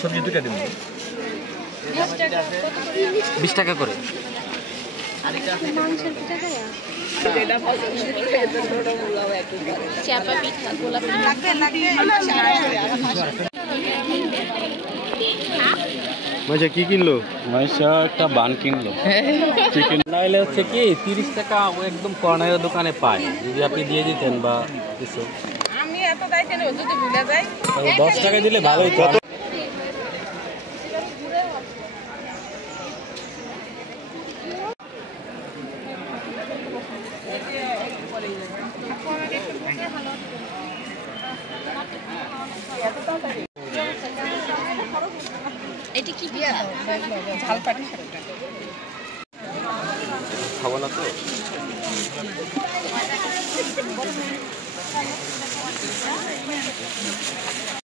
সবজি দুটা দিন 20 টাকা করে মাইশা কি কিনলো? মাইশা একটা বান কিনলো চিকেন নাইলে হচ্ছে কি 30 টাকা একদম কর্নারের দোকানে পায় যদি আপনি দিয়ে দিতেন বা কিছু আমি এত দাইতে নেব যদি ভুলে যাই 10 টাকা দিলে ভালোই তো এটা কি দিয়া ঝাল পাটি খাবো না তো